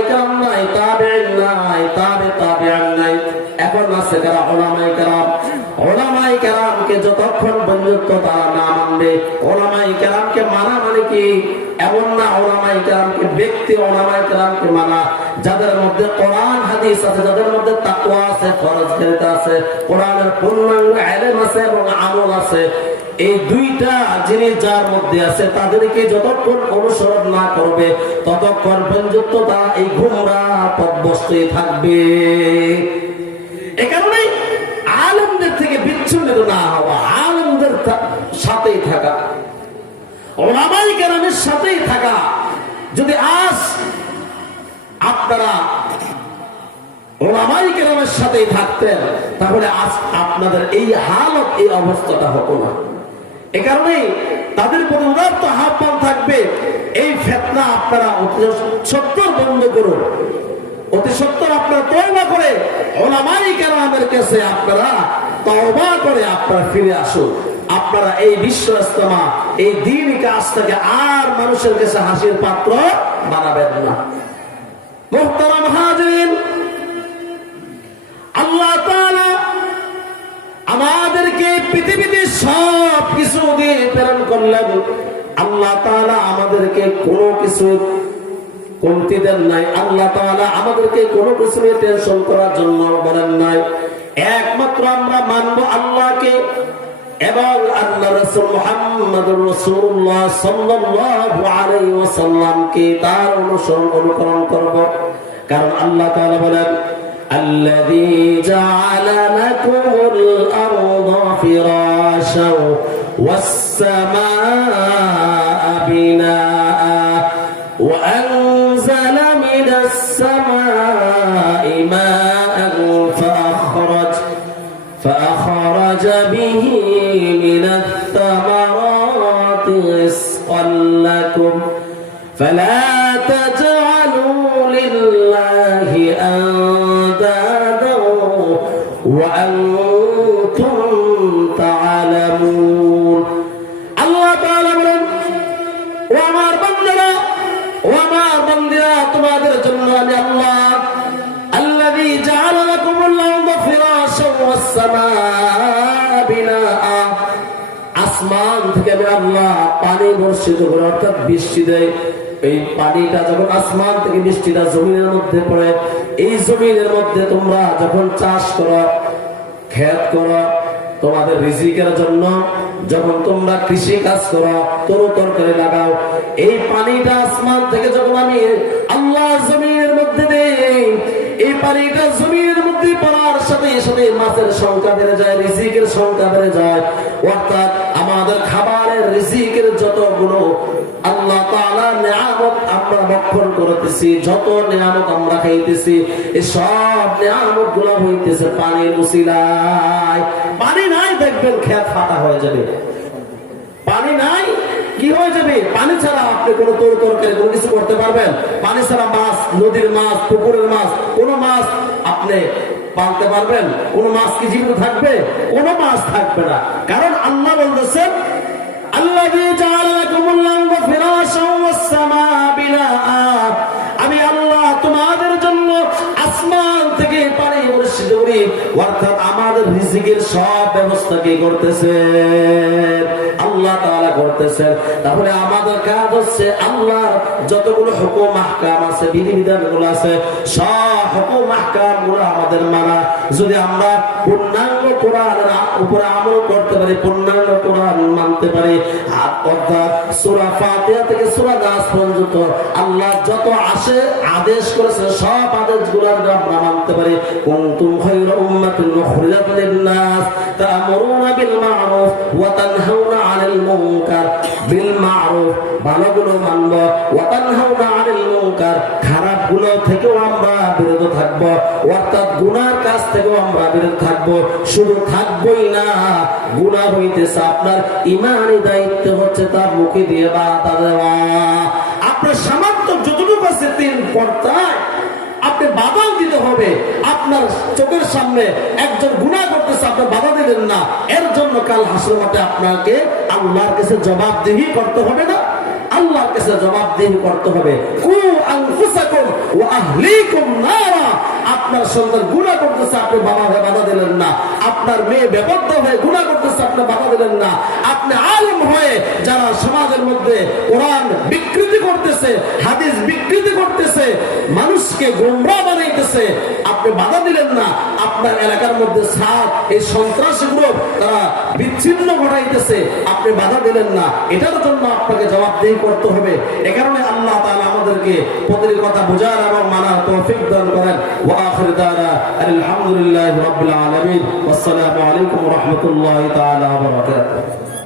সাহাবায়ে কেরাম নাই, তাবেঈন নাই, তাবেঈন নাই, এখন আছে কারা? উলামায়ে কেরাম। উলামায়ে কেরামকে যতক্ষণ পর্যন্ত তারা না মানবে, উলামায়ে কেরামকে মানা মানে কি এমন না উলামায়ে কেরামকে ব্যক্তি, উলামায়ে কেরামকে মানা যাদের মধ্যে কোরআন হাদিস আছে, যাদের মধ্যে তাকওয়া আছে, ফরজগারিতা আছে, কোরআনের পূর্ণাঙ্গ ইলম আছে এবং আমল আছে, এই দুইটা জিনিস যার মধ্যে আছে তাদেরকে যতক্ষণ অনুসরণ না করবে ততক্ষণ পর্যন্ত তারা এই গুমরাহ পথভ্রষ্টই থাকবে। এই কারণে আলেমদের থেকে বিচ্ছিন্ন না হওয়া, আলেমদের সাথেই থাকা, উলামায়ে কেরামের সাথেই থাকা। যদি আজ আপনারা উলামায়ে কেরামের সাথেই থাকতেন তাহলে আজ আপনাদের এই হালত, এই অবস্থাটা হতো না। এ কারণে তাদের প্রতি উদাত্ত আহ্বান থাকবে, এই ফিতনা আপনারা অতি সত্বর বন্ধ করুন, অতি সত্বর আপনারা তওবা করে উলামায়ে কেরামের কাছে আপনারা তওবা করে আপনারা ফিরে আসুন। আপনারা এই বিশ্ব ইজতেমা, এই দ্বীনি কাজ থেকে আর মানুষের কাছে হাসির পাত্র বানাবেন না। মুহতারাম হাজিরিন, আল্লাহ তাআলা আমাদেরকে পৃথিবীতে সব কিছু দিয়ে প্রেরণ করলেন। আল্লাহ তাআলা আমাদেরকে কোনো কিছু কমতি দেন নাই। আল্লাহ তাআলা আমাদেরকে কোনো কিছু নিয়ে টেনশন করার জন্য বলেন নাই। একমাত্র আমরা মানব আল্লাহকে এবং আল্লাহ রাসূল মুহাম্মদুর রাসূলুল্লাহ সাল্লাল্লাহু আলাইহি ওয়াসাল্লামকে তার অনুকরণ করব। কারণ আল্লাহ তাআলা বলেন, الذي جعل لكم الأرض فراشا والسماء بناء وأنزل من السماء ماء فأخرج به من الثمرات رزقا لكم فلا تجعلوا لله أندادا وأنتم تعلمون। আল্লাহ তাআলা বলেন, ও আমার বান্দারা, ও আমার বান্দিরা, তোমাদের জন্য আমি আল্লাহ আল্লাযী জাআলা লাকুমুল আরদা ফিরাশান ওয়াস সামাআ বিনাআ, আসমান থেকে আমি আল্লাহ পানি বর্ষিত করে, অর্থাৎ বৃষ্টি দেয়। এই পানিটা যখন আসমান থেকে বৃষ্টিটা জমিনের মধ্যে পড়ে, এই জমিনের মধ্যে তোমরা যখন চাষ করো, ক্ষেত করো, তোমাদের রিজিকের জন্য যখন তোমরা কৃষি কাজ করো, তরু তরকারি লাগাও, এই পানিটা আসমান থেকে যখন আমি আল্লাহ জমিনের মধ্যে দেই, এই পানিটা জমিনের মধ্যে পড়ার সাথে সাথে মাছের সংখ্যা বেড়ে যায়, রিজিকের সংখ্যা বেড়ে যায়। অর্থাৎ আমাদের খাবারের রিজিকের যতগুলো আল্লাহ তাআলা নিয়ামত আমরা ভক্ষণ করতেছি, যত নিয়ামত আমরা খাইতেছি, এই সব নিয়ামত গুলো হইতেছে পানির উসিলায়। পানি নাই দেখবেন খেত ফাটা হয়ে যাবে। পানি নাই কি হয়ে যাবে? পানি ছাড়া আপনি কোনো তরকারি কোনো কিছু করতে পারবেন? পানি ছাড়া মাছ, নদীর মাছ, পুকুরের মাছ, কোনো মাছ আপনি পালতে পারবেন? কোন মাছ কি জীবিত থাকবে? কোন মাছ থাকবে না। কারণ আল্লাহ বলতেছেন, আল্লাযী জাআলা লাকুমুল আরদা ফিরাশান ওয়াস সামাআ বিনাআ, আমি আল্লাহ তোমাদের জন্য আসমান থেকে পানি বর্ষিত করি, অর্থাৎ আমাদের রিজিকের সব ব্যবস্থা কি করতেছেন? আল্লাহ তাআলা করতেছেন। তাহলে আমাদের কাজ হচ্ছে আল্লাহর যতগুলো হুকুম আহকাম আছে, বিধিবিধানগুলো আছে, সব হুকুম আহকামগুলো আমাদের মানা। যদি আমরা পূর্ণাঙ্গ কোরআনের উপরে আমল করতে পারি, পূর্ণাঙ্গ কোরআন মানতে পারি, অর্থাৎ সূরা ফাতিহা থেকে সূরা নাস পর্যন্ত আল্লাহ যত আদেশ করেছে সব আদেশগুলো আমরা মানতে পারি। কুনতুম খায়রা উম্মাতিন উখরিজাত লিন-নাস তা'মুরুনা বিল মা'রুফ ওয়া তানহাউনা আনিল মুনকার। বিল মা'রুফ ভালোগুলো মানব, ওয়া তানহাউনা আনিল মুনকার খারাপগুলো থেকেও আমরা বিরত থাকব, অর্থাৎ গুনার কাজ থেকেও আমরা বিরত থাকব। শুধু থাকবই না, গুনাহ হইতেছে আপনার ঈমানি দায়িত্ব হচ্ছে তার মুখে দিয়ে বাধা দেওয়া। আপনার সামর্থ্য যতটুকু আছে তিন পর্দায় আপনি বাধাও দিতে হবে। আপনার চোখের সামনে একজন গুনাহ করতেছে, আপনি বাধা দিলেন না, এর জন্য কাল হাসরের মাঠে আপনাকে আল্লাহর কাছে জবাবদিহি করতে হবে না? আল্লাহর কাছে জবাবদিহি করতে হবে। কু আনফুসাকুম ওয়া আহলিকুম নারা, আপনার সন্তান গুনাহ করতেছে, আপনি বাধা দিলেন না। আপনার মেয়ে বেপরোয়া হয়ে গুনাহ করতেছে, আপনি বাধা দিলেন না। আপনি আলেম হয়ে যারা সমাজের মধ্যে কোরআন বিকৃতি করতেছে, হাদিস বিকৃতি করতেছে, মানুষকে গোমরাহ বানাইতেছে, আপনি বাধা দিলেন না। আপনার এলাকার মধ্যে এই সন্ত্রাসী গ্রুপ তারা বিচ্ছিন্ন ঘটাইতেছে, আপনি বাধা দিলেন না। এটার জন্য আপনাকে জবাবদিহি করতে হবে। এ কারণে আল্লাহ তাআলা আমাদেরকে প্রতিটি কথা বোঝার এবং মানার তৌফিক দান করেন। ওয়া আখিরু দাওয়ানা আলহামদুলিল্লাহি রাব্বিল আলামিন। ওয়াসসালামু আলাইকুম ওয়া রাহমাতুল্লাহি তাআলা ওয়া বারাকাতুহু।